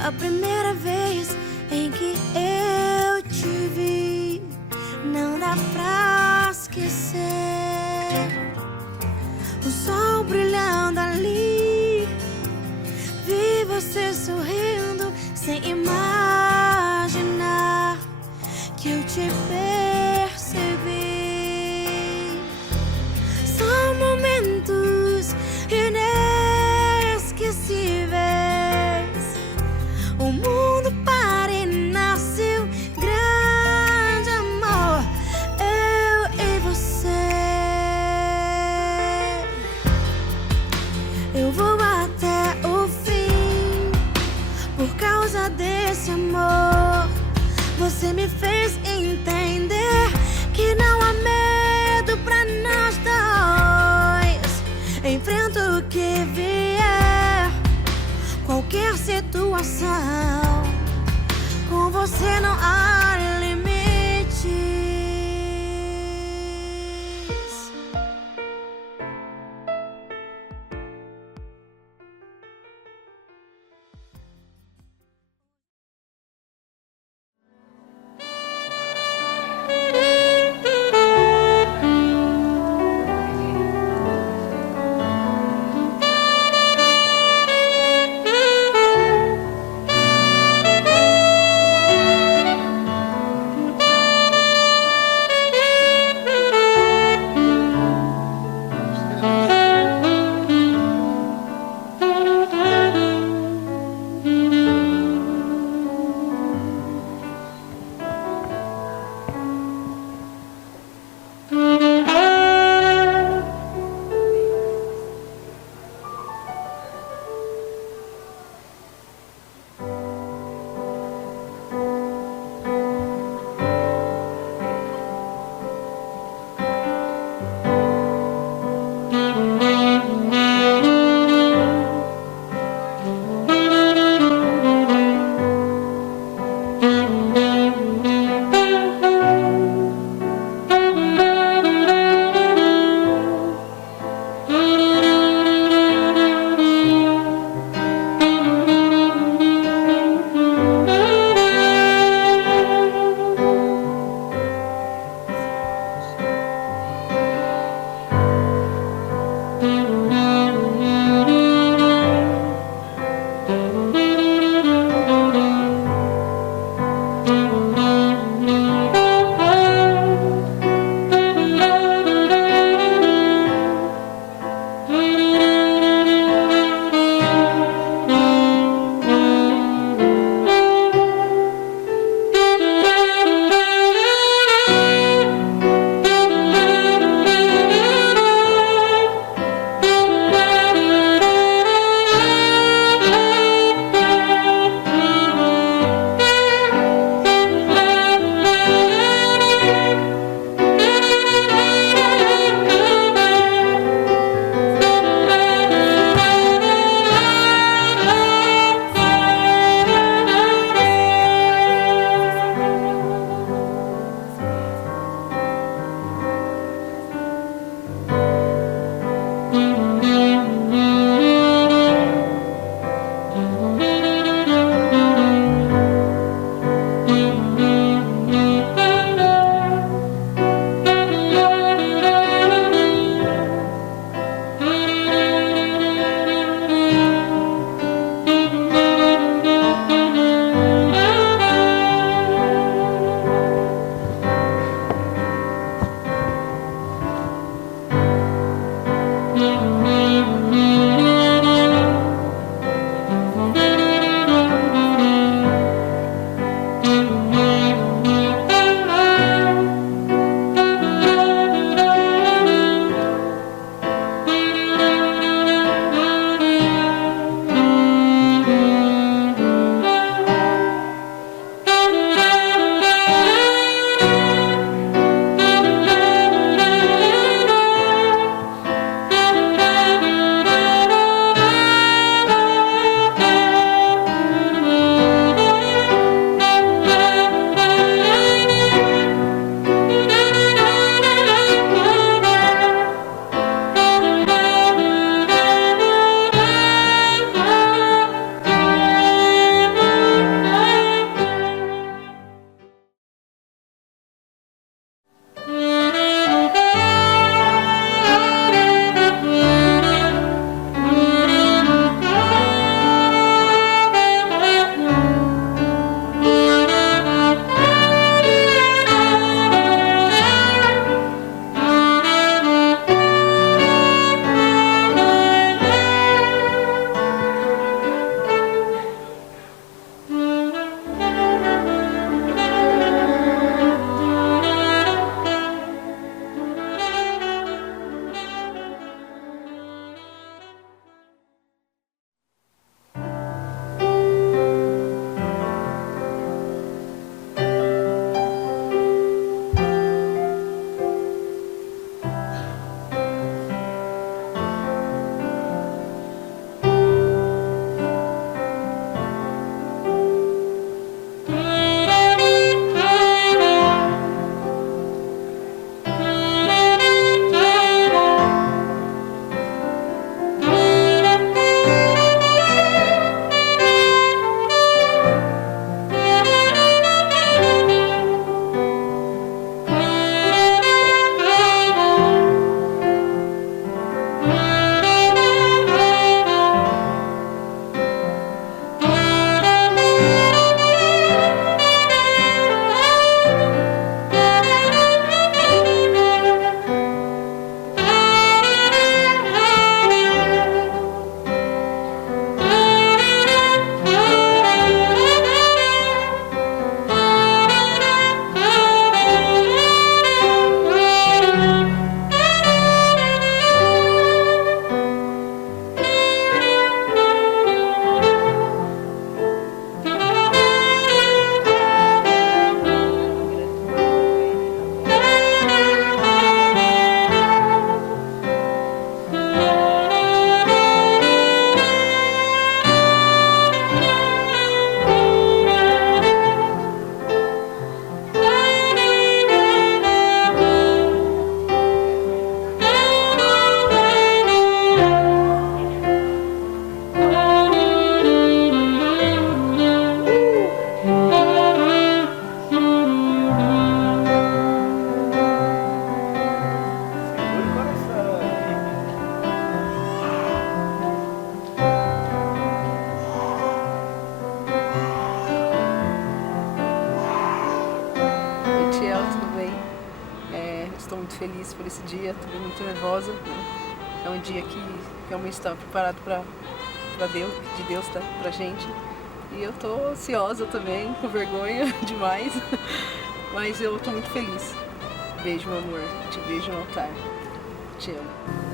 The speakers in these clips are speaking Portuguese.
A primeira vez em que eu te vi, não dá pra esquecer. O sol brilhando ali, vi você sorrindo sem imaginar que eu te percebi. São momentos inesquecíveis. O mundo para e nasceu grande amor, eu e você. Eu vou até o fim por causa desse amor. Você me fez entender que não há medo pra nós dois. Enfrento o que vier, qualquer situação. Com você não há limites. feliz por esse dia, estou muito nervosa, né? É um dia que realmente estava preparado para Deus, de Deus, tá? Pra gente. E eu tô ansiosa também, com vergonha demais, mas eu tô muito feliz. Beijo, meu amor, te vejo no altar. Te amo.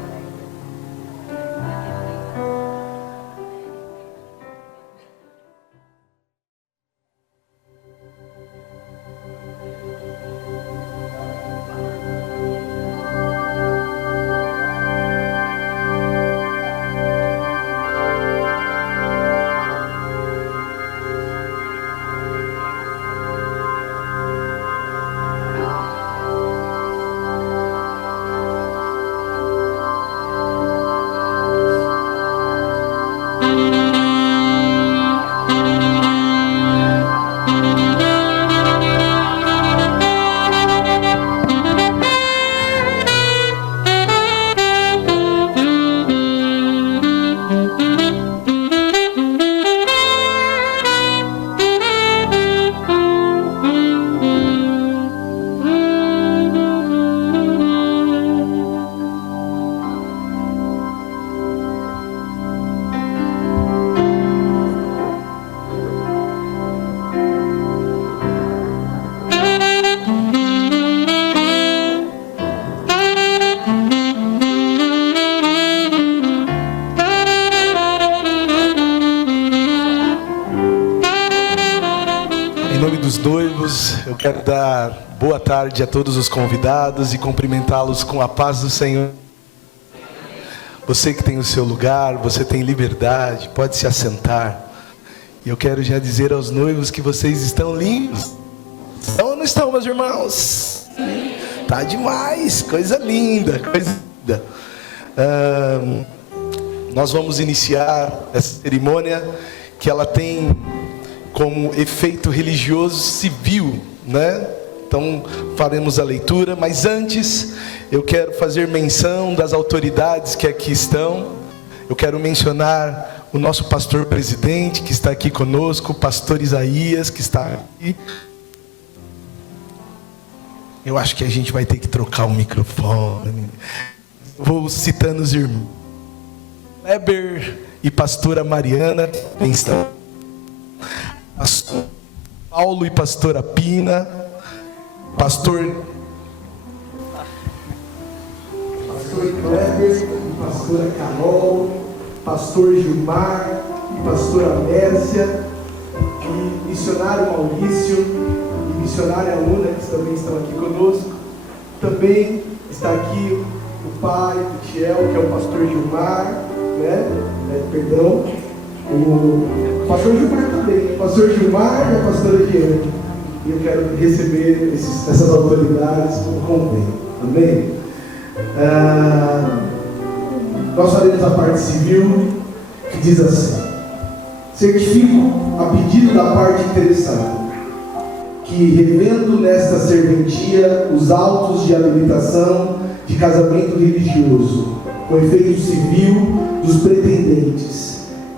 Noivos, eu quero dar boa tarde a todos os convidados e cumprimentá-los com a paz do Senhor. Você que tem o seu lugar, você tem liberdade, pode se assentar. E eu quero já dizer aos noivos que vocês estão lindos. Estão ou não estão, meus irmãos? Tá demais, coisa linda, coisa linda. Nós vamos iniciar essa cerimônia que ela tem como efeito religioso civil, né? Então faremos a leitura, mas antes eu quero fazer menção das autoridades que aqui estão. Eu quero mencionar o nosso pastor presidente que está aqui conosco, o pastor Isaías que está aqui. Eu acho que a gente vai ter que trocar o microfone. Vou citando os irmãos Weber e pastora Mariana, quem estão? Pastor Paulo e pastora Pina, pastor Kleber e pastora Carol, pastor Gilmar e pastora Mércia, e missionário Maurício e missionária Una, que também estão aqui conosco. Também está aqui o pai do Tiel, que é o pastor Gilmar, né? O pastor Gilmar também, o pastor Gilmar e a pastora Diana. E eu quero receber essas autoridades como convém. Amém? Nós faremos a parte civil, que diz assim: certifico a pedido da parte interessada que, revendo nesta serventia os autos de habilitação de casamento religioso com efeito civil dos pretendentes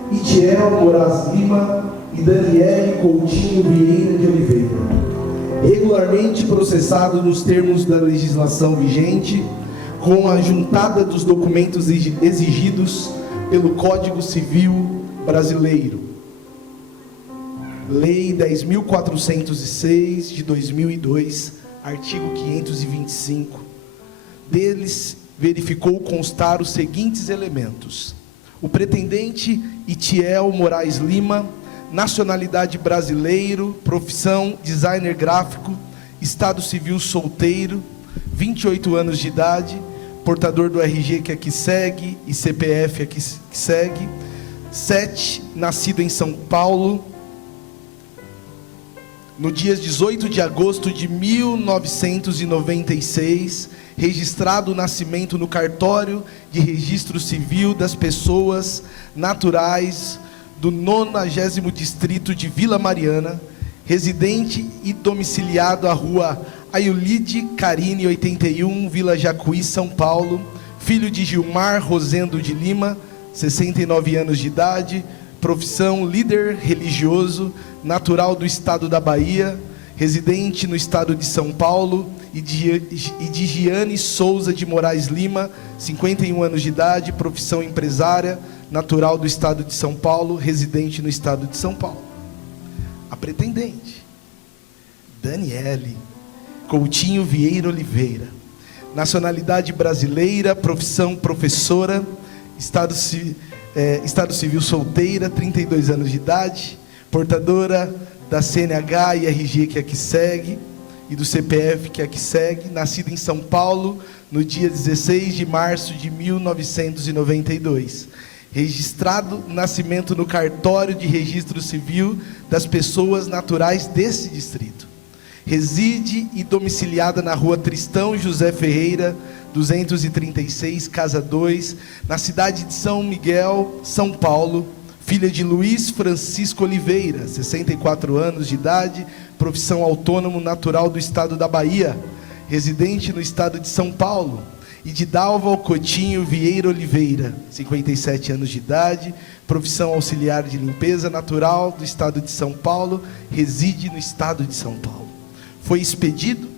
Itiel Moraes Lima e Daniele Coutinho Vieira de Oliveira, regularmente processado nos termos da legislação vigente, com a juntada dos documentos exigidos pelo Código Civil Brasileiro, Lei 10.406 de 2002, artigo 525. Deles verificou constar os seguintes elementos: o pretendente Itiel Moraes Lima, nacionalidade brasileiro, profissão designer gráfico, estado civil solteiro, 28 anos de idade, portador do RG que aqui segue e CPF aqui que segue. 7, nascido em São Paulo, no dia 18 de agosto de 1996, registrado o nascimento no cartório de registro civil das pessoas naturais do 90º distrito de Vila Mariana, residente e domiciliado à rua Aiulide Carine 81, Vila Jacuí, São Paulo, filho de Gilmar Rosendo de Lima, 69 anos de idade, profissão líder religioso, natural do estado da Bahia, residente no estado de São Paulo, e de Giane Souza de Moraes Lima, 51 anos de idade, profissão empresária, natural do estado de São Paulo, residente no estado de São Paulo. A pretendente, Daniele Coutinho Vieira Oliveira, nacionalidade brasileira, profissão professora, estado civil solteira, 32 anos de idade, portadora da CNH e RG que aqui segue, e do CPF que aqui segue, nascida em São Paulo, no dia 16 de março de 1992, registrado nascimento no cartório de registro civil das pessoas naturais desse distrito, reside e domiciliada na rua Tristão José Ferreira, 236, Casa 2, na cidade de São Miguel, São Paulo, filha de Luiz Francisco Oliveira, 64 anos de idade, profissão autônomo, natural do estado da Bahia, residente no estado de São Paulo, e de Dalva Coutinho Vieira Oliveira, 57 anos de idade, profissão auxiliar de limpeza, natural do estado de São Paulo, reside no estado de São Paulo. Foi expedido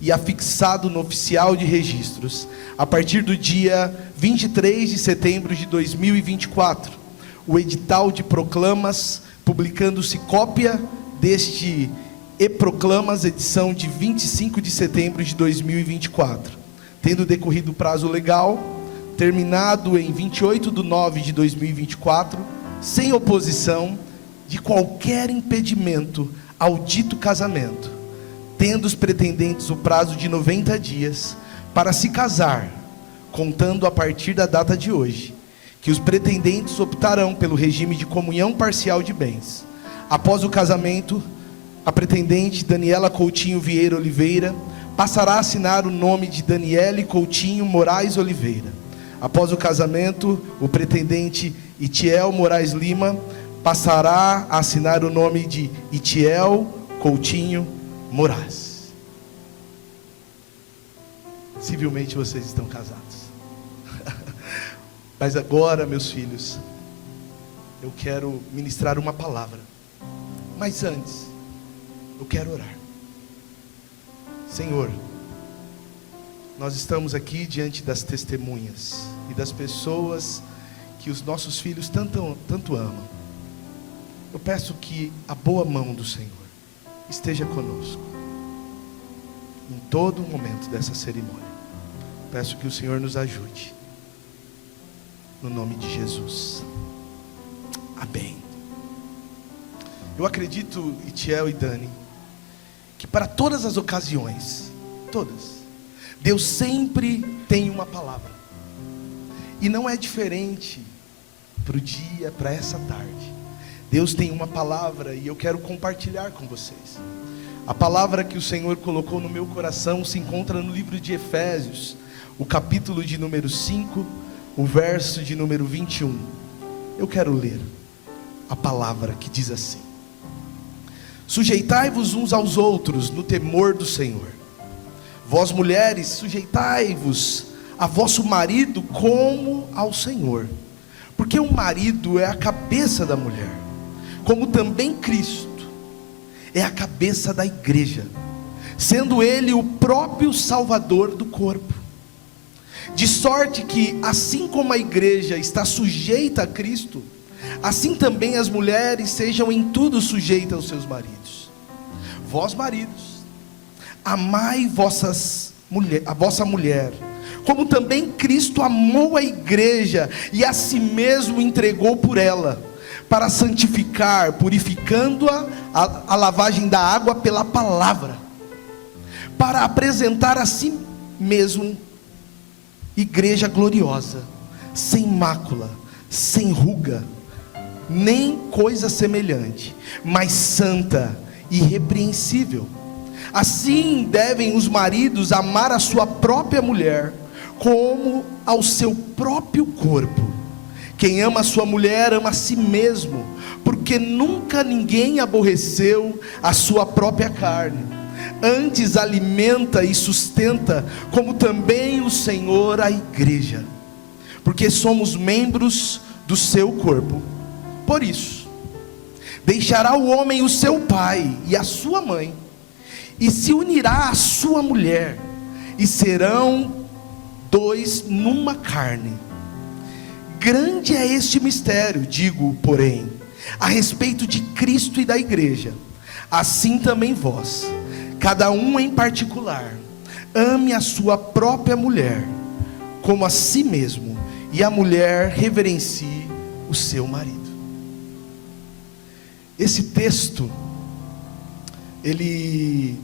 e afixado no oficial de registros, a partir do dia 23 de setembro de 2024, o edital de proclamas, publicando-se cópia deste e-proclamas, edição de 25 de setembro de 2024, tendo decorrido o prazo legal, terminado em 28 de 9 de 2024, sem oposição de qualquer impedimento ao dito casamento, tendo os pretendentes o prazo de 90 dias para se casar, contando a partir da data de hoje, que os pretendentes optarão pelo regime de comunhão parcial de bens. Após o casamento, a pretendente Daniela Coutinho Vieira Oliveira passará a assinar o nome de Daniele Coutinho Moraes Oliveira. Após o casamento, o pretendente Itiel Moraes Lima passará a assinar o nome de Itiel Coutinho Moraes. Civilmente vocês estão casados. Mas agora, meus filhos, eu quero ministrar uma palavra. Mas antes, eu quero orar. Senhor, nós estamos aqui diante das testemunhas e das pessoas que os nossos filhos tanto amam. Eu peço que a boa mão do Senhor esteja conosco em todo o momento dessa cerimônia. Peço que o Senhor nos ajude. No nome de Jesus. Amém. Eu acredito, Itiel e Dani, que para todas as ocasiões, todas, Deus sempre tem uma palavra. E não é diferente para o dia, para essa tarde. Deus tem uma palavra e eu quero compartilhar com vocês. A palavra que o Senhor colocou no meu coração se encontra no livro de Efésios, o capítulo de número 5, o verso de número 21. Eu quero ler a palavra que diz assim: sujeitai-vos uns aos outros no temor do Senhor. Vós mulheres, sujeitai-vos a vosso marido como ao Senhor, porque o marido é a cabeça da mulher, como também Cristo é a cabeça da igreja, sendo ele o próprio Salvador do corpo. De sorte que, assim como a igreja está sujeita a Cristo, assim também as mulheres sejam em tudo sujeitas aos seus maridos. Vós maridos, amai a vossa mulher, como também Cristo amou a igreja e a si mesmo entregou por ela, para santificar, purificando-a a lavagem da água pela palavra, para apresentar a si mesmo igreja gloriosa, sem mácula, sem ruga, nem coisa semelhante, mas santa e irrepreensível. Assim devem os maridos amar a sua própria mulher, como ao seu próprio corpo. Quem ama a sua mulher ama a si mesmo, porque nunca ninguém aborreceu a sua própria carne, antes alimenta e sustenta, como também o Senhor a igreja, porque somos membros do seu corpo. Por isso, deixará o homem o seu pai e a sua mãe, e se unirá à sua mulher, e serão dois numa carne. Grande é este mistério, digo, porém, a respeito de Cristo e da igreja. Assim também vós, cada um em particular, ame a sua própria mulher, como a si mesmo, e a mulher reverencie o seu marido. Esse texto, ele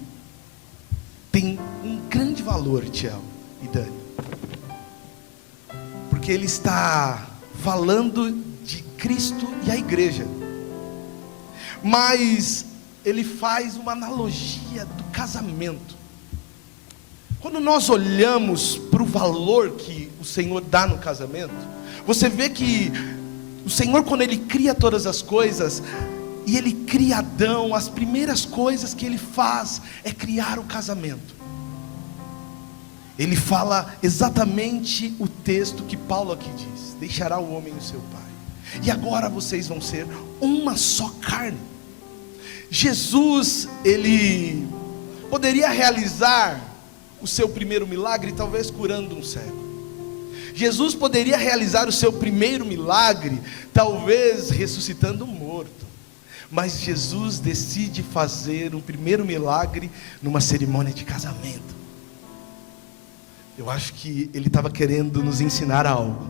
tem um grande valor, Tiago e Dani, porque ele está falando de Cristo e a igreja, mas ele faz uma analogia do casamento. Quando nós olhamos para o valor que o Senhor dá no casamento, você vê que o Senhor, quando Ele cria todas as coisas, e Ele cria Adão, as primeiras coisas que Ele faz é criar o casamento. Ele fala exatamente o texto que Paulo aqui diz: deixará o homem o seu pai, e agora vocês vão ser uma só carne. Jesus, Ele poderia realizar o seu primeiro milagre, talvez curando um cego. Jesus poderia realizar o seu primeiro milagre, talvez ressuscitando um morto. Mas Jesus decide fazer um primeiro milagre numa cerimônia de casamento. Eu acho que ele estava querendo nos ensinar algo.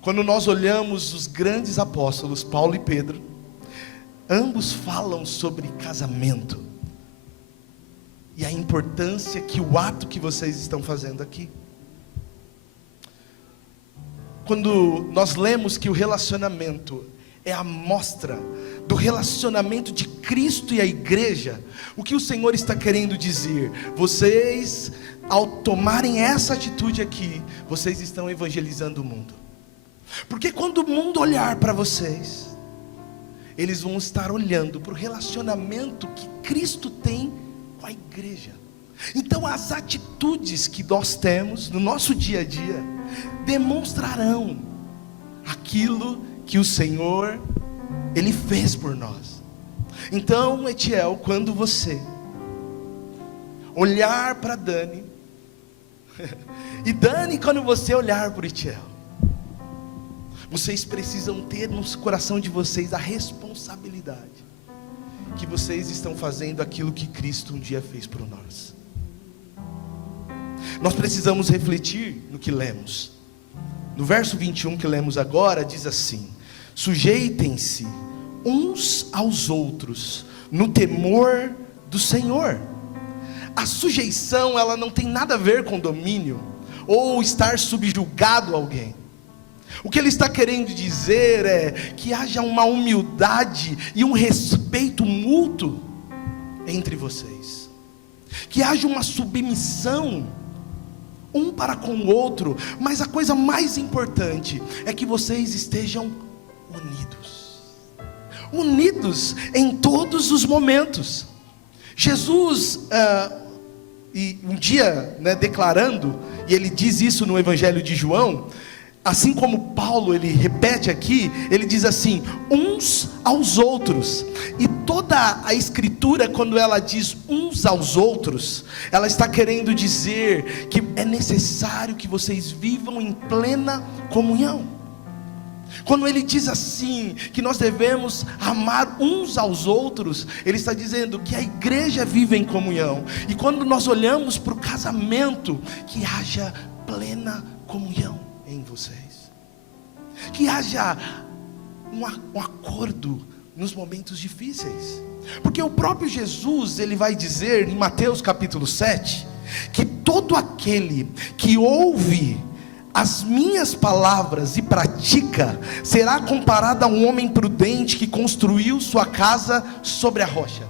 Quando nós olhamos os grandes apóstolos, Paulo e Pedro, ambos falam sobre casamento e a importância que o ato que vocês estão fazendo aqui. Quando nós lemos que o relacionamento é a mostra do relacionamento de Cristo e a igreja, o que o Senhor está querendo dizer? Vocês, ao tomarem essa atitude aqui, vocês estão evangelizando o mundo. Porque quando o mundo olhar para vocês, eles vão estar olhando para o relacionamento que Cristo tem com a igreja. Então as atitudes que nós temos no nosso dia a dia demonstrarão aquilo que o Senhor, Ele fez por nós. Então, Etiel, quando você olhar para Dani, e Dani, quando você olhar para Etiel, vocês precisam ter no coração de vocês a responsabilidade que vocês estão fazendo aquilo que Cristo um dia fez por nós. Nós precisamos refletir no que lemos. No verso 21 que lemos agora, diz assim: sujeitem-se uns aos outros no temor do Senhor. A sujeição, ela não tem nada a ver com domínio ou estar subjugado a alguém. O que ele está querendo dizer é que haja uma humildade e um respeito mútuo entre vocês, que haja uma submissão um para com o outro, mas a coisa mais importante é que vocês estejam unidos em todos os momentos. Jesus, e um dia, declarando, e ele diz isso no Evangelho de João, assim como Paulo, ele repete aqui, ele diz assim: uns aos outros. E toda a escritura, quando ela diz uns aos outros, ela está querendo dizer que é necessário que vocês vivam em plena comunhão. Quando ele diz assim, que nós devemos amar uns aos outros, ele está dizendo que a igreja vive em comunhão. E quando nós olhamos para o casamento, que haja plena comunhão em vocês, que haja um acordo nos momentos difíceis, porque o próprio Jesus, ele vai dizer em Mateus capítulo 7, que todo aquele que ouve as minhas palavras e pratica, será comparado a um homem prudente que construiu sua casa sobre a rocha.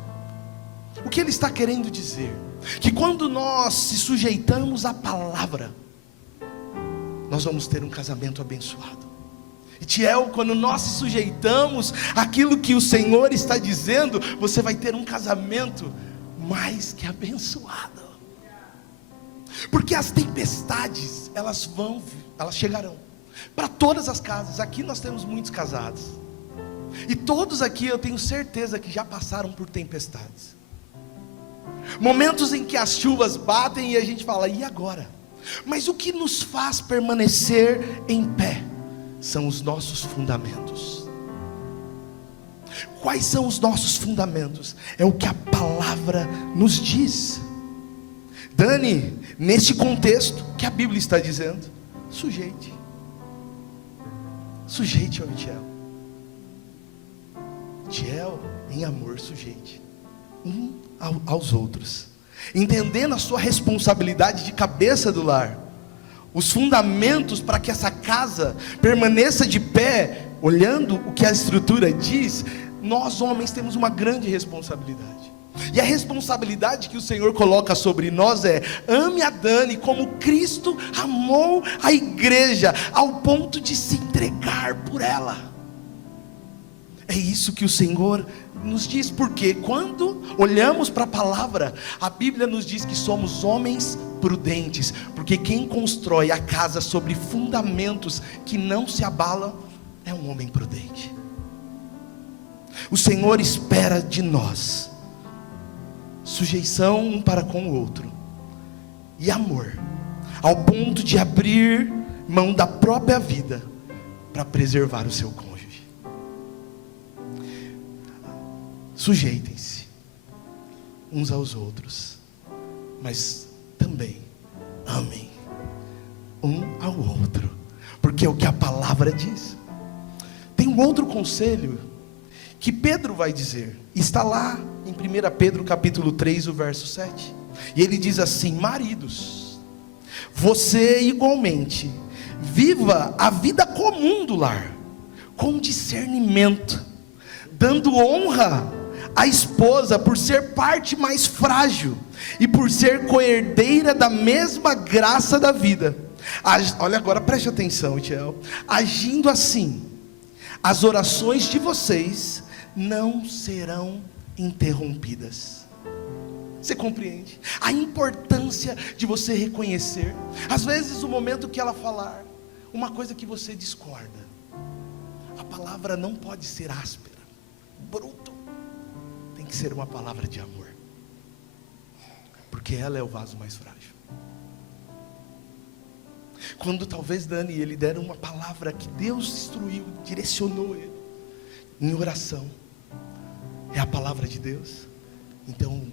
O que ele está querendo dizer? Que quando nós se sujeitamos à palavra, nós vamos ter um casamento abençoado. E Tiel, quando nós se sujeitamos àquilo que o Senhor está dizendo, você vai ter um casamento mais que abençoado. Porque as tempestades, elas chegarão para todas as casas. Aqui nós temos muitos casados, e todos aqui eu tenho certeza que já passaram por tempestades. Momentos em que as chuvas batem e a gente fala, e agora? Mas o que nos faz permanecer em pé são os nossos fundamentos. Quais são os nossos fundamentos? É o que a palavra nos diz. Dani, neste contexto que a Bíblia está dizendo, sujeite ao Itiel. Itiel, em amor, sujeite aos outros, entendendo a sua responsabilidade de cabeça do lar, os fundamentos para que essa casa permaneça de pé, olhando o que a Escritura diz. Nós homens temos uma grande responsabilidade, e a responsabilidade que o Senhor coloca sobre nós é: ame a Dani como Cristo amou a igreja, ao ponto de se entregar por ela. É isso que o Senhor nos diz, porque quando olhamos para a palavra, a Bíblia nos diz que somos homens prudentes, porque quem constrói a casa sobre fundamentos que não se abalam é um homem prudente. O Senhor espera de nós sujeição um para com o outro e amor, ao ponto de abrir mão da própria vida para preservar o seu cônjuge. Sujeitem-se uns aos outros, mas também amem um ao outro, porque é o que a palavra diz. Tem um outro conselho que Pedro vai dizer, está lá em 1 Pedro capítulo 3, o verso 7, e ele diz assim: maridos, você igualmente viva a vida comum do lar, com discernimento, dando honra à esposa por ser parte mais frágil e por ser coerdeira da mesma graça da vida. Olha agora, preste atenção, Itiel. Agindo assim, as orações de vocês não serão interrompidas. Você compreende a importância de você reconhecer? Às vezes o momento que ela falar uma coisa que você discorda, a palavra não pode ser áspera, bruto, tem que ser uma palavra de amor, porque ela é o vaso mais frágil. Quando talvez Dani, ele der uma palavra que Deus instruiu, direcionou ele em oração, é a palavra de Deus, então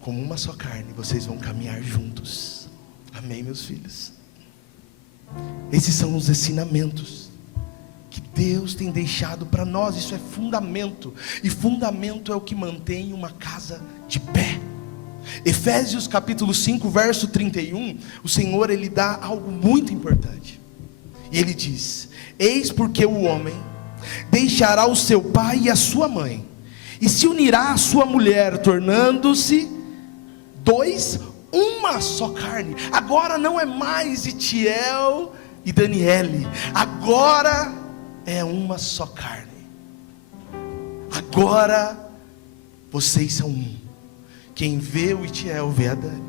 como uma só carne vocês vão caminhar juntos. Amém, meus filhos? Esses são os ensinamentos que Deus tem deixado para nós. Isso é fundamento, e fundamento é o que mantém uma casa de pé. Efésios capítulo 5, verso 31, o Senhor, ele dá algo muito importante, e ele diz: eis porque o homem deixará o seu pai e a sua mãe, e se unirá à sua mulher, tornando-se dois, uma só carne. Agora não é mais Itiel e Daniele, agora é uma só carne. Agora vocês são um. Quem vê o Itiel vê a Dani,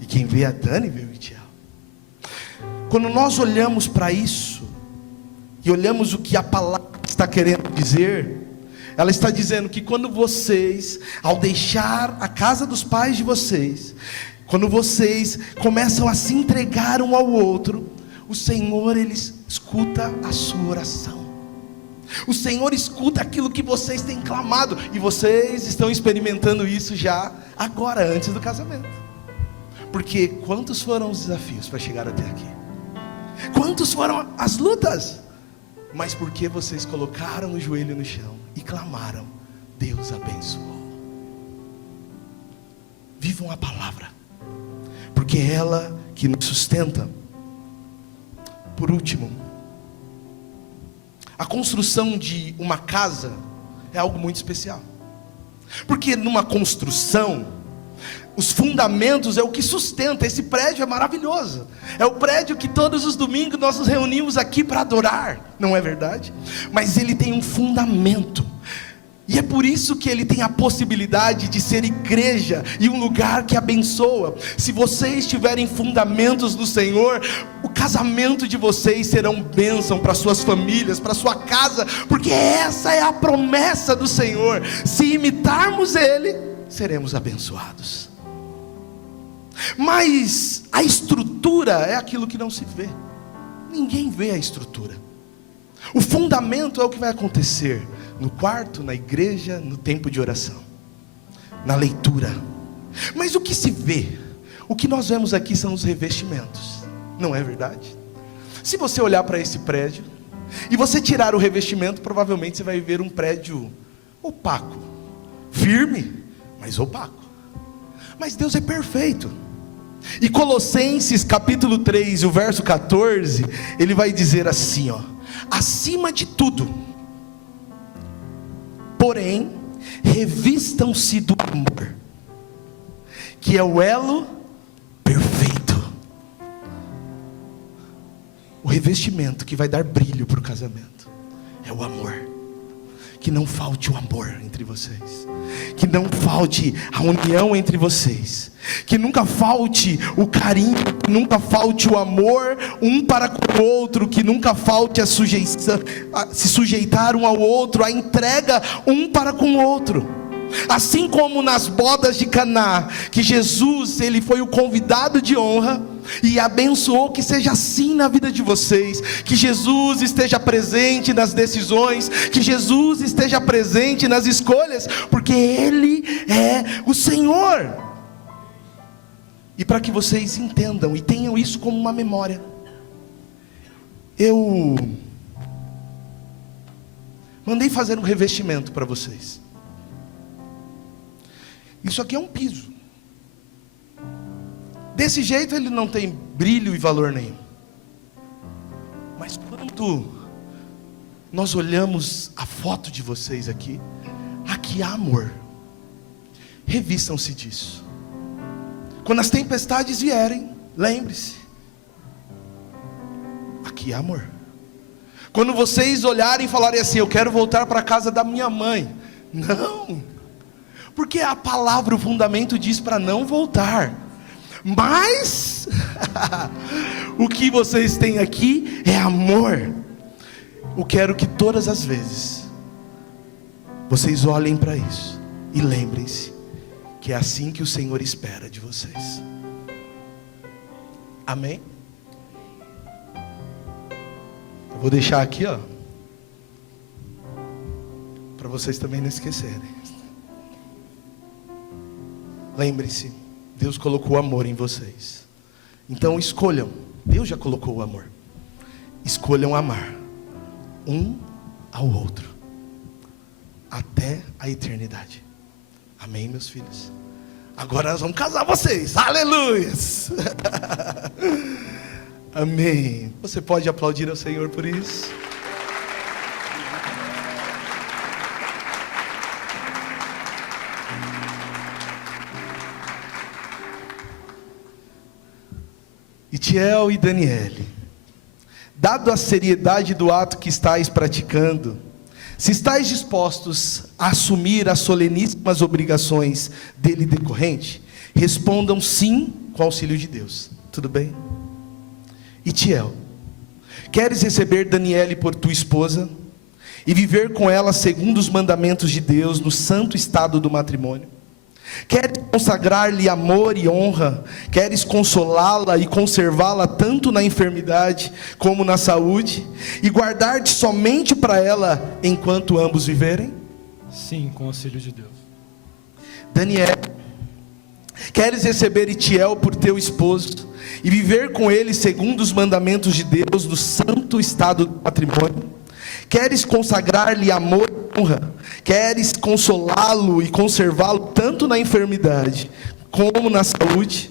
e quem vê a Dani vê o Itiel. Quando nós olhamos para isso e olhamos o que a palavra está querendo dizer, ela está dizendo que quando vocês, ao deixar a casa dos pais de vocês, quando vocês começam a se entregar um ao outro, o Senhor, ele escuta a sua oração. O Senhor escuta aquilo que vocês têm clamado, e vocês estão experimentando isso já agora, antes do casamento. Porque quantos foram os desafios para chegar até aqui? Quantos foram as lutas? Mas porque vocês colocaram o joelho no chão e clamaram, Deus abençoou. Vivam a palavra, porque é ela que nos sustenta. Por último, a construção de uma casa é algo muito especial, porque numa construção, os fundamentos é o que sustenta. Esse prédio é maravilhoso, é o prédio que todos os domingos nós nos reunimos aqui para adorar, não é verdade? Mas ele tem um fundamento, e é por isso que ele tem a possibilidade de ser igreja e um lugar que abençoa. Se vocês tiverem fundamentos do Senhor, o casamento de vocês serão bênção para suas famílias, para sua casa, porque essa é a promessa do Senhor. Se imitarmos Ele, seremos abençoados. Mas a estrutura é aquilo que não se vê. Ninguém vê a estrutura. O fundamento é o que vai acontecer no quarto, na igreja, no tempo de oração, na leitura. Mas o que se vê, o que nós vemos aqui são os revestimentos, não é verdade? Se você olhar para esse prédio e você tirar o revestimento, provavelmente você vai ver um prédio opaco, firme, mas opaco. Mas Deus é perfeito. E Colossenses capítulo 3, o verso 14, ele vai dizer assim, ó: acima de tudo, porém, revistam-se do amor, que é o elo perfeito. O revestimento que vai dar brilho para o casamento é o amor. Que não falte o amor entre vocês, que não falte a união entre vocês, que nunca falte o carinho, que nunca falte o amor um para com o outro, que nunca falte a sujeição, se sujeitar um ao outro, a entrega um para com o outro. Assim como nas bodas de Caná, que Jesus, ele foi o convidado de honra e abençoou, que seja assim na vida de vocês, que Jesus esteja presente nas decisões, que Jesus esteja presente nas escolhas, porque Ele é o Senhor. E para que vocês entendam e tenham isso como uma memória, eu mandei fazer um revestimento para vocês. Isso aqui é um piso. Desse jeito ele não tem brilho e valor nenhum. Mas quando nós olhamos a foto de vocês aqui, aqui há amor. Revistam-se disso. Quando as tempestades vierem, lembre-se, aqui há amor. Quando vocês olharem e falarem assim: eu quero voltar para a casa da minha mãe. Não, porque a palavra, o fundamento diz para não voltar. Mas o que vocês têm aqui é amor. Eu quero que todas as vezes vocês olhem para isso e lembrem-se que é assim que o Senhor espera de vocês. Amém? Eu vou deixar aqui, ó, para vocês também não esquecerem. Lembrem-se, Deus colocou amor em vocês. Então escolham. Deus já colocou o amor. Escolham amar um ao outro até a eternidade. Amém, meus filhos? Agora nós vamos casar vocês. Aleluias. Amém. Você pode aplaudir ao Senhor por isso? Itiel e Daniele, dado a seriedade do ato que estáis praticando, se estáis dispostos a assumir as soleníssimas obrigações dele decorrente, respondam sim com o auxílio de Deus. Tudo bem? Itiel, queres receber Daniele por tua esposa e viver com ela segundo os mandamentos de Deus no santo estado do matrimônio? Queres consagrar-lhe amor e honra? Queres consolá-la e conservá-la tanto na enfermidade como na saúde, e guardar-te somente para ela enquanto ambos viverem? Sim, com o auxílio de Deus. Daniel, queres receber Itiel por teu esposo e viver com ele segundo os mandamentos de Deus no santo estado do matrimônio? Queres consagrar-lhe amor e honra? Queres consolá-lo e conservá-lo tanto na enfermidade como na saúde,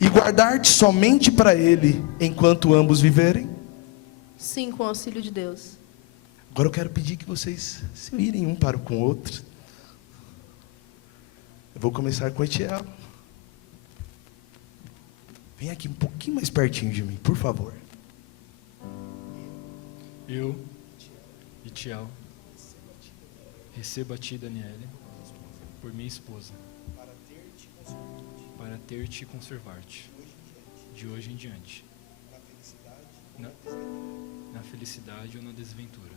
e guardar-te somente para ele enquanto ambos viverem? Sim, com o auxílio de Deus. Agora eu quero pedir que vocês se virem um para com o outro. Eu vou começar com Itiel. Vem aqui um pouquinho mais pertinho de mim, por favor. Eu, Itiel, recebo a ti, Daniele, por minha esposa, para ter-te e conservar-te, de hoje em diante, na felicidade ou na desventura,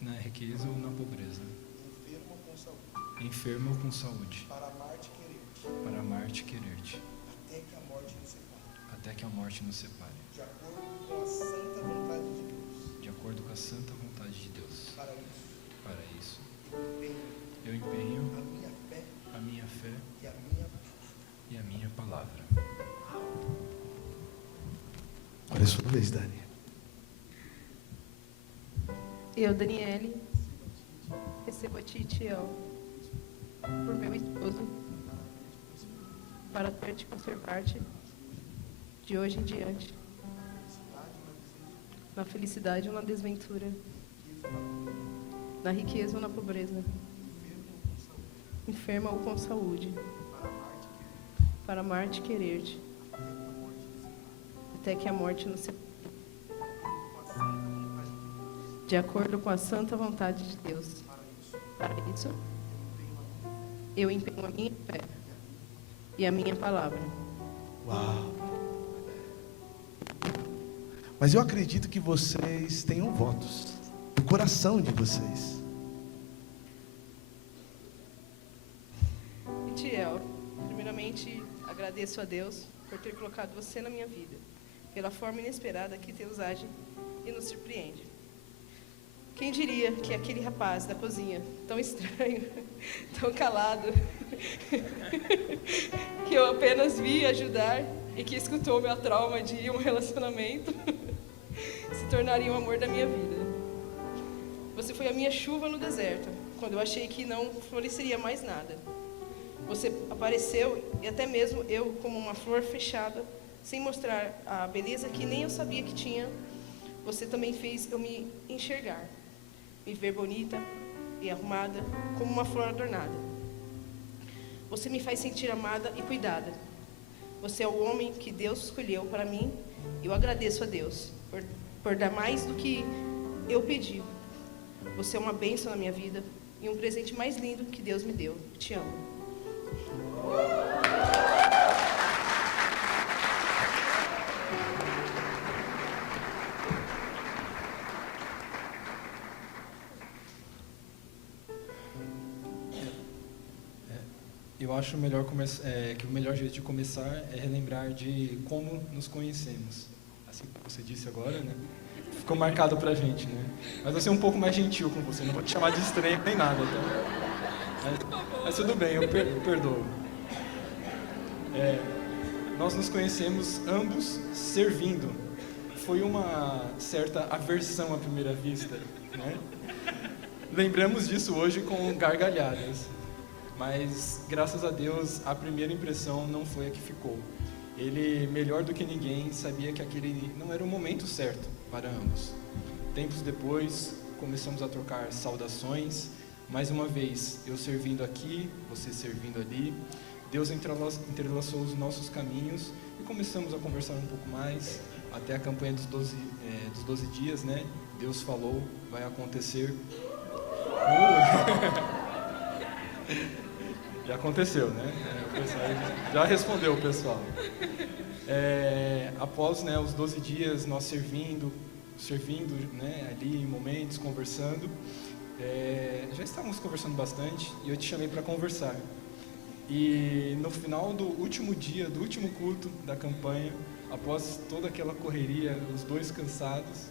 na riqueza ou na pobreza, enfermo ou com saúde, para amar-te e querer-te, até que a morte nos separe. até que a morte nos separe, De acordo com a santa vontade de Deus. de acordo com a santa vontade de Deus. Para isso, Para isso, eu eu empenho a minha fé a minha fé e a minha e a minha palavra. Agora é sua vez, Dani. Eu, Daniele, recebo a ti, Tiel, por meu esposo, para ter te conservar-te de hoje em diante, na felicidade ou na desventura, na riqueza ou na pobreza, enferma ou com saúde, para amar-te e querer-te, até que a morte nos separe. De acordo com a santa vontade de Deus. Para isso, eu empenho a minha fé e a minha palavra. Uau! Mas eu acredito que vocês tenham votos no coração de vocês. E Tiel, primeiramente agradeço a Deus por ter colocado você na minha vida, pela forma inesperada que Deus age e nos surpreende. Quem diria que aquele rapaz da cozinha, tão estranho, tão calado, que eu apenas vi ajudar e que escutou meu trauma de um relacionamento, se tornaria o amor da minha vida. Você foi a minha chuva no deserto, quando eu achei que não floresceria mais nada. Você apareceu e até mesmo eu, como uma flor fechada, sem mostrar a beleza que nem eu sabia que tinha, você também fez eu me enxergar. Me ver bonita e arrumada, como uma flor adornada. Você me faz sentir amada e cuidada. Você é o homem que Deus escolheu para mim. Eu agradeço a Deus por dar mais do que eu pedi. Você é uma bênção na minha vida e um presente mais lindo que Deus me deu. Te amo. Eu acho que o melhor jeito de começar é relembrar de como nos conhecemos. Assim como você disse agora, né? Ficou marcado pra gente, né? Mas eu vou ser um pouco mais gentil com você, não vou te chamar de estranho nem nada, tá? Mas tudo bem, eu perdoo. Nós nos conhecemos ambos servindo. Foi uma certa aversão à primeira vista, né? Lembramos disso hoje com gargalhadas. Mas, graças a Deus, a primeira impressão não foi a que ficou. Ele, melhor do que ninguém, sabia que aquele não era o momento certo para ambos. Tempos depois, começamos a trocar saudações. Mais uma vez, eu servindo aqui, você servindo ali. Deus entrelaçou os nossos caminhos e começamos a conversar um pouco mais, até a campanha dos 12 dias, né? Deus falou, vai acontecer. Já aconteceu, né? O pessoal já respondeu o pessoal. Após, né, os 12 dias, nós servindo, né, ali em momentos, conversando, já estávamos conversando bastante e eu te chamei para conversar. E no final do último dia, do último culto da campanha, após toda aquela correria, os dois cansados,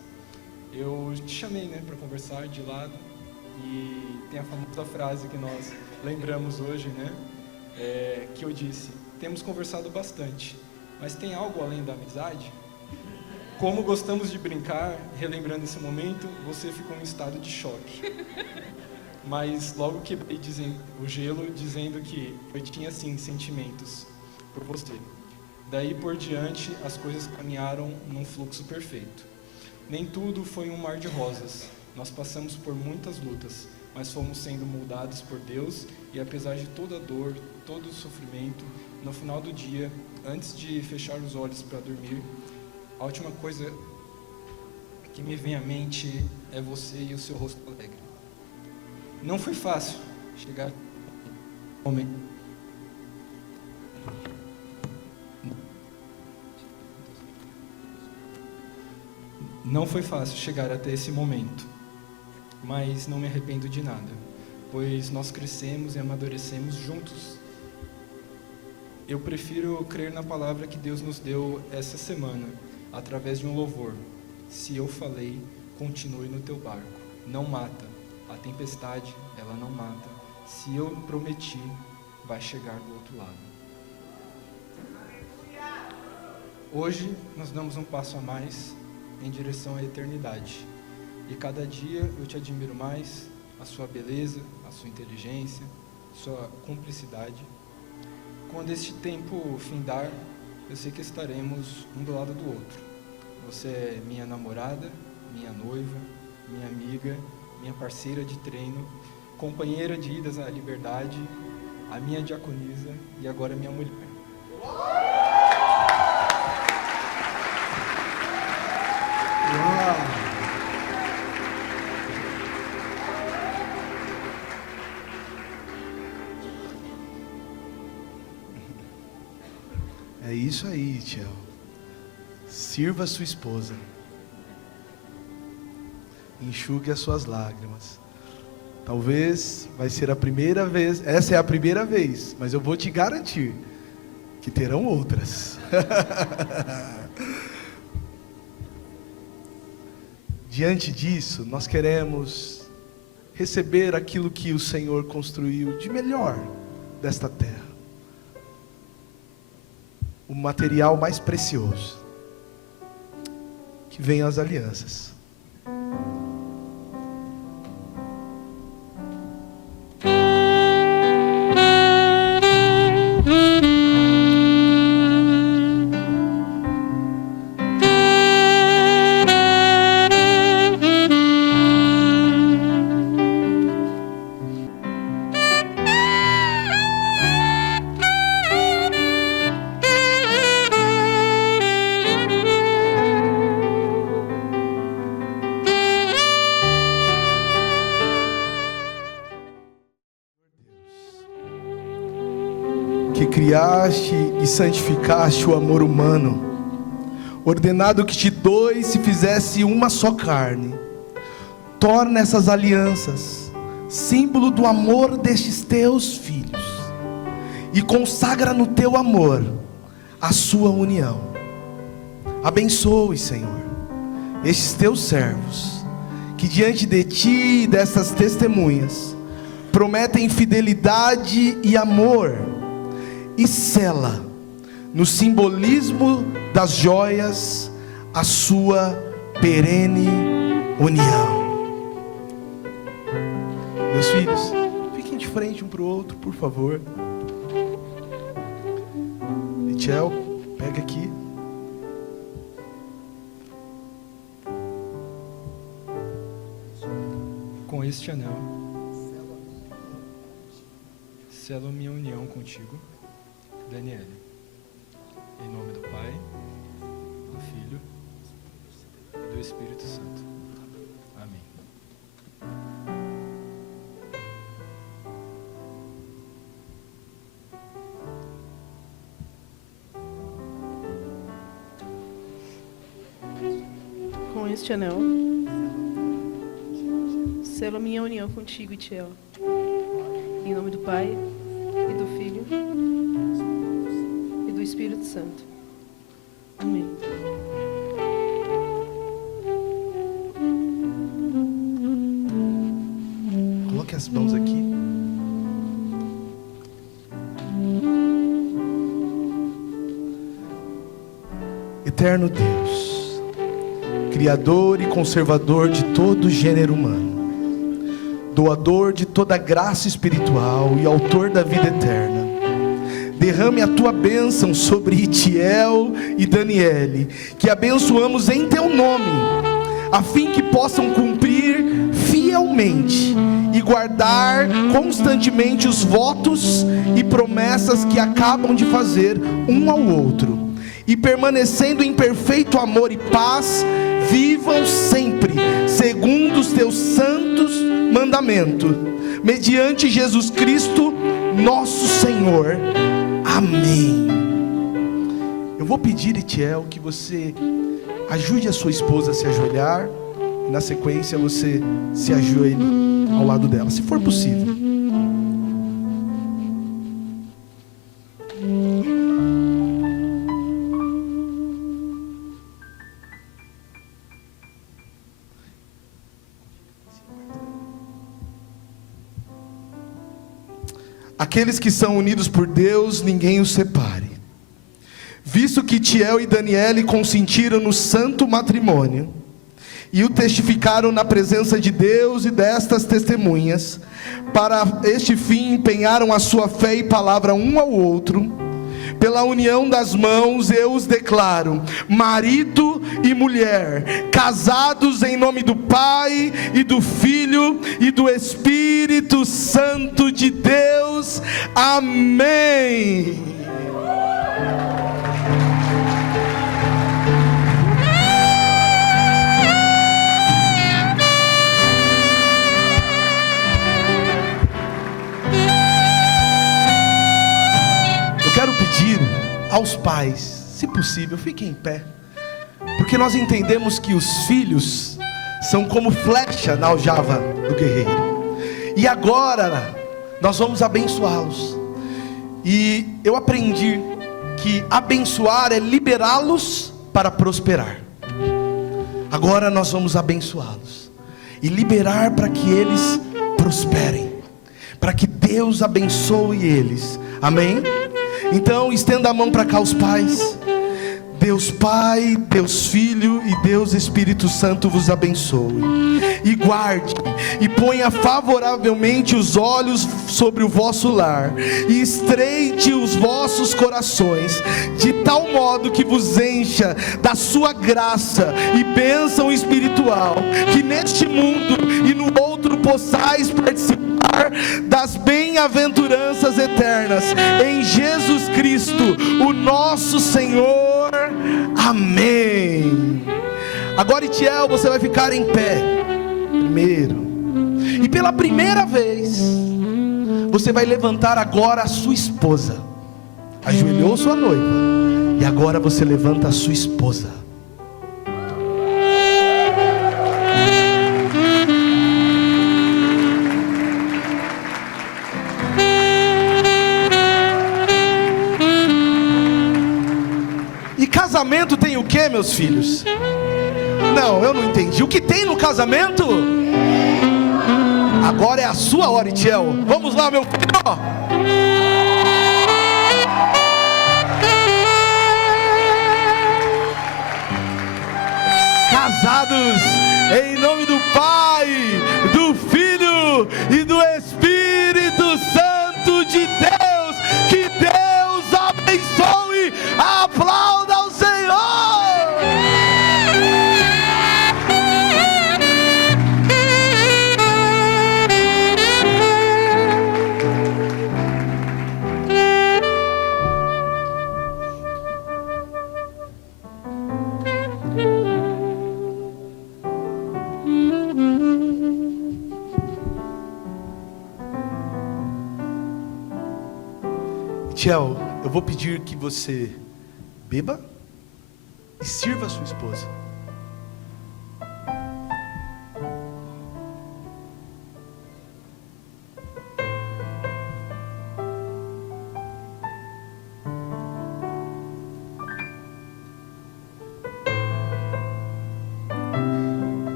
eu te chamei, né, para conversar de lado. E tem a famosa frase que nós lembramos hoje, né? Que eu disse: temos conversado bastante, mas tem algo além da amizade? Como gostamos de brincar, relembrando esse momento, você ficou em estado de choque. Mas logo quebrei o gelo, dizendo que eu tinha sim sentimentos por você. Daí por diante, as coisas caminharam num fluxo perfeito. Nem tudo foi um mar de rosas. Nós passamos por muitas lutas, mas fomos sendo moldados por Deus e apesar de toda a dor, todo o sofrimento, no final do dia, antes de fechar os olhos para dormir, a última coisa que me vem à mente é você e o seu rosto alegre. Não foi fácil chegar ao momento. Não foi fácil chegar até esse momento, mas não me arrependo de nada, pois nós crescemos e amadurecemos juntos. eu prefiro crer na palavra que Deus nos deu essa semana, através de um louvor. Se eu falei, continue no teu barco. Não mata. A tempestade, ela não mata. Se eu prometi, vai chegar do outro lado. Hoje, nós damos um passo a mais em direção à eternidade. E cada dia eu te admiro mais, a sua beleza, a sua inteligência, sua cumplicidade. Quando este tempo findar, eu sei que estaremos um do lado do outro. Você é minha namorada, minha noiva, minha amiga, minha parceira de treino, companheira de idas à liberdade, a minha diaconisa e agora minha mulher. Uau! É isso aí, Tiel. Sirva a sua esposa. Enxugue as suas lágrimas. Talvez vai ser a primeira vez, essa é a primeira vez, mas eu vou te garantir que terão outras. Diante disso, nós queremos receber aquilo que o Senhor construiu de melhor desta terra. O material mais precioso, que vem as alianças. Que criaste e santificaste o amor humano, ordenado que de dois se fizesse uma só carne. Torna essas alianças símbolo do amor destes teus filhos, e consagra no teu amor a sua união. Abençoe, Senhor, estes teus servos, que diante de ti e dessas testemunhas prometem fidelidade e amor, e sela no simbolismo das joias a sua perene união. Meus filhos, fiquem de frente um para o outro, por favor. Michel, pega aqui. Com este anel, selo minha união contigo, Daniele. Em nome do Pai, do Filho e do Espírito Santo. Amém. Com este anel, selo minha união contigo, Itiel. Em nome do Pai, e do Filho, e do Espírito Santo. Amém. Coloque as mãos aqui. Eterno Deus, Criador e conservador de todo o gênero humano, doador de toda graça espiritual e autor da vida eterna, derrame a tua bênção sobre Itiel e Daniele, que abençoamos em teu nome, a fim que possam cumprir fielmente e guardar constantemente os votos e promessas que acabam de fazer um ao outro, e permanecendo em perfeito amor e paz, vivam sempre segundo os teus santos mandamentos, mediante Jesus Cristo nosso Senhor. Amém. Eu vou pedir, Itiel, que você ajude a sua esposa a se ajoelhar, e na sequência você se ajoelhe ao lado dela, se for possível. Aqueles que são unidos por Deus, ninguém os separe. Visto que Tiel e Daniele consentiram no santo matrimônio, e o testificaram na presença de Deus e destas testemunhas, para este fim empenharam a sua fé e palavra um ao outro, pela união das mãos eu os declaro, marido e mulher, casados em nome do Pai, e do Filho, e do Espírito Santo de Deus. Amém. Quero pedir aos pais, se possível, fiquem em pé, porque nós entendemos que os filhos são como flecha na aljava do guerreiro, e agora nós vamos abençoá-los. E eu aprendi que abençoar é liberá-los para prosperar. Agora nós vamos abençoá-los e liberar para que eles prosperem, para que Deus abençoe eles. Amém? Então estenda a mão para cá os pais. Deus Pai, Deus Filho e Deus Espírito Santo vos abençoe e guarde, e ponha favoravelmente os olhos sobre o vosso lar, e estreite os vossos corações, de tal modo que vos encha da sua graça e bênção espiritual, que neste mundo e no outro possais participar das bem-aventuranças eternas, em Jesus Cristo, o nosso Senhor. Amém. Agora, Itiel, você vai ficar em pé primeiro, e pela primeira vez você vai levantar agora a sua esposa. Ajoelhou sua noiva, e agora você levanta a sua esposa. Casamento tem o que, meus filhos? Não, eu não entendi. O que tem no casamento? Agora é a sua hora, Itiel. Vamos lá, meu filho. Casados em nome do Pai, do Filho e do Espírito Santo de Deus. Que Deus abençoe. Aplauda ao Senhor. Tiel, eu vou pedir que você beba e sirva a sua esposa.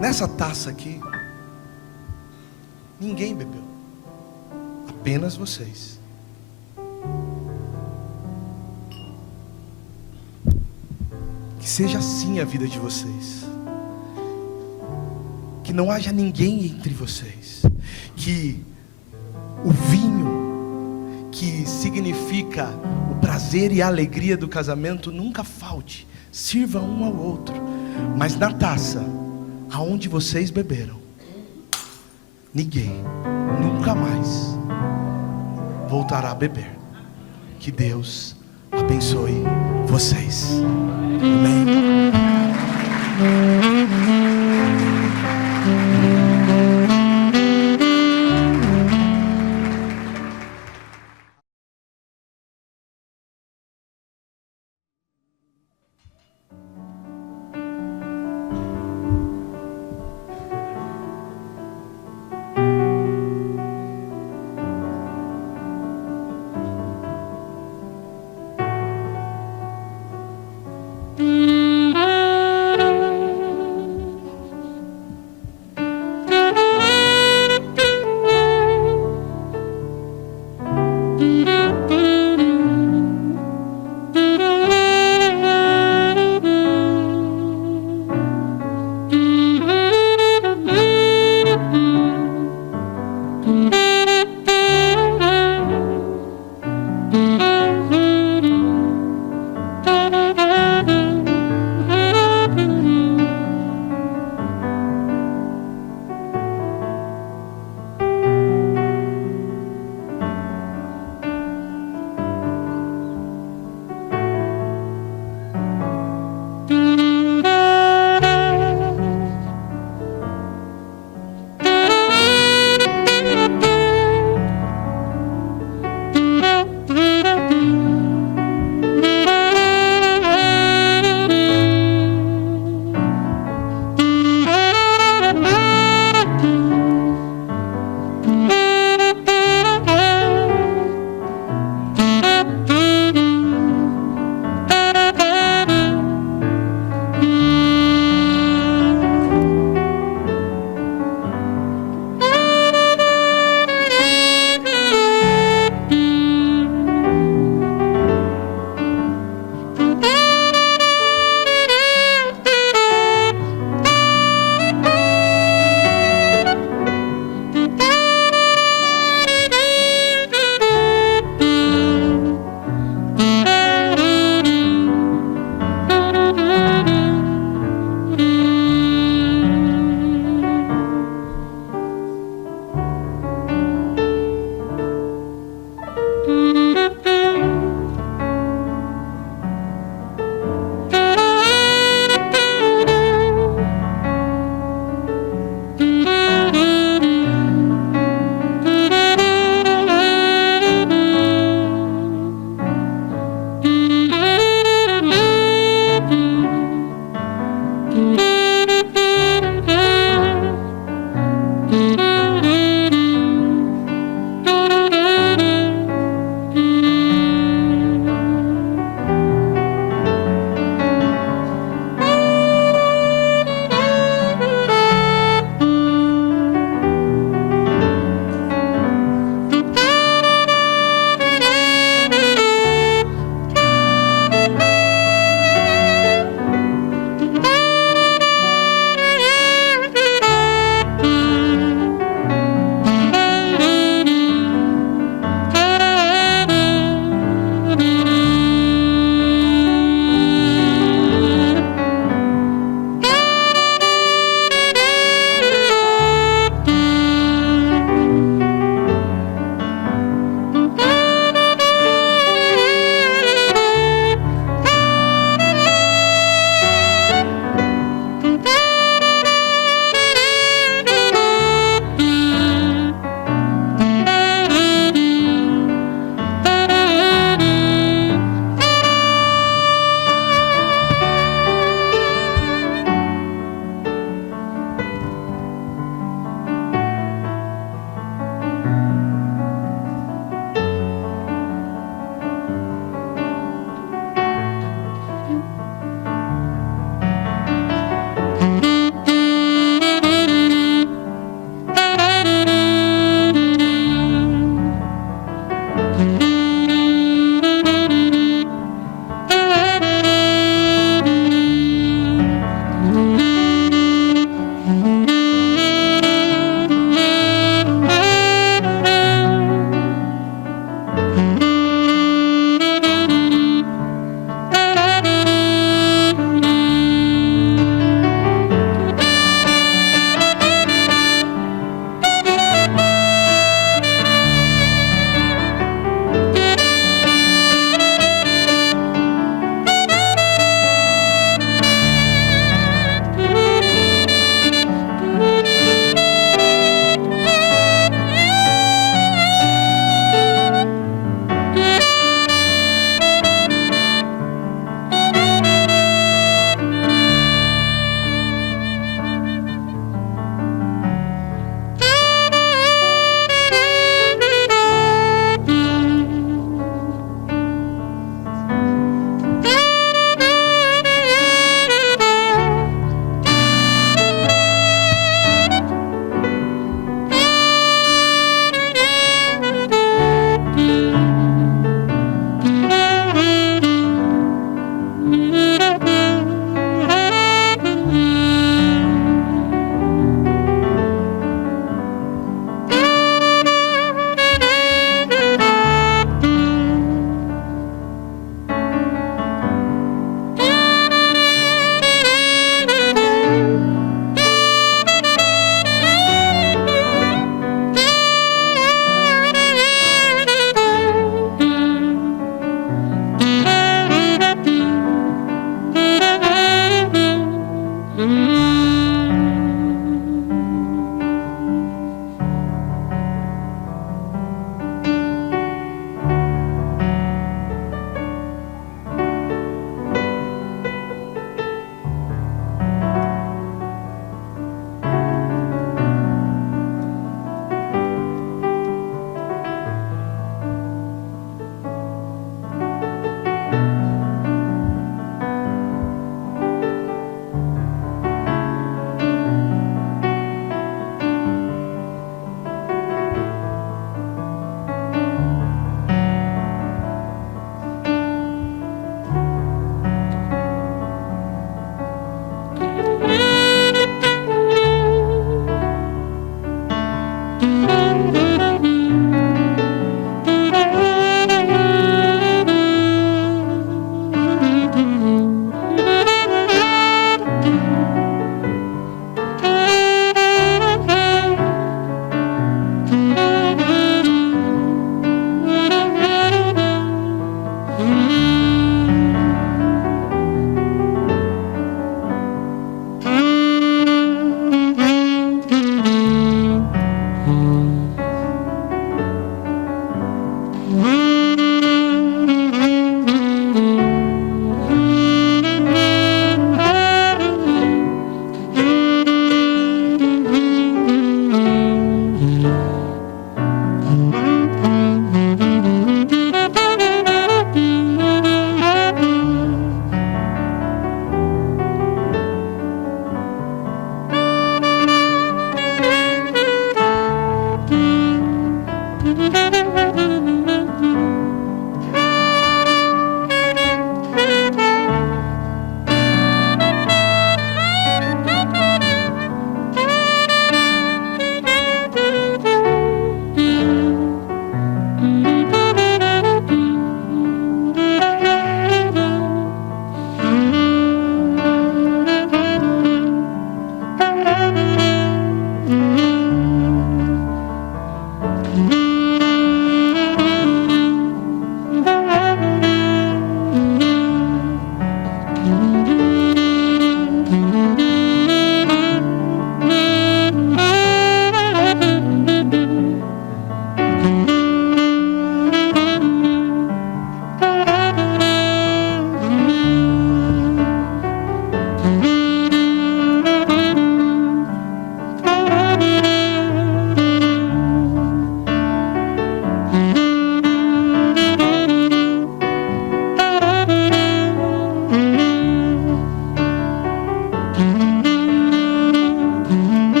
Nessa taça aqui, ninguém bebeu, apenas vocês. Que seja assim a vida de vocês, que não haja ninguém entre vocês, que o vinho, que significa o prazer e a alegria do casamento, nunca falte. Sirva um ao outro, mas na taça aonde vocês beberam, ninguém nunca mais voltará a beber. Que Deus abençoe vocês. Amém.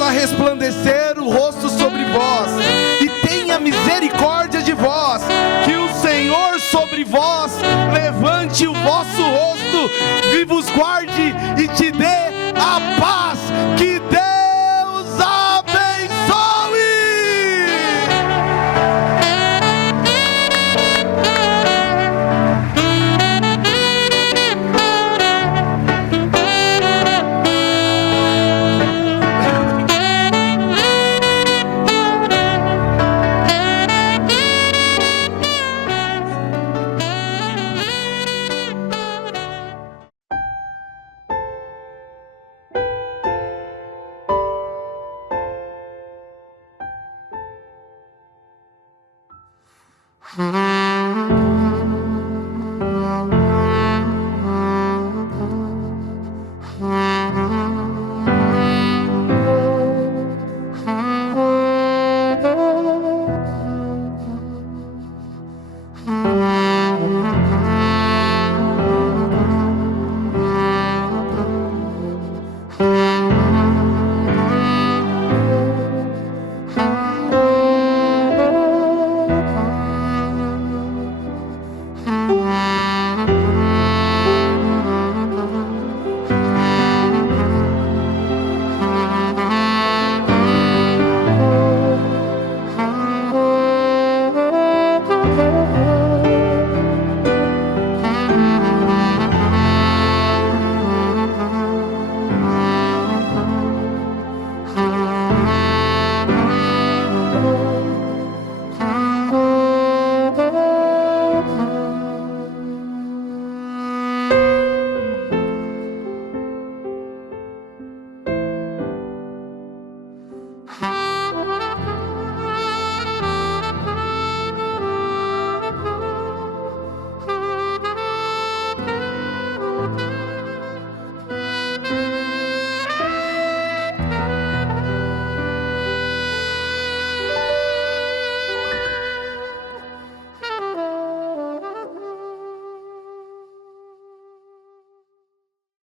faça resplandecer o rosto sobre vós e tenha misericórdia de vós, que o Senhor sobre vós levante o vosso rosto e vos guarde e te dê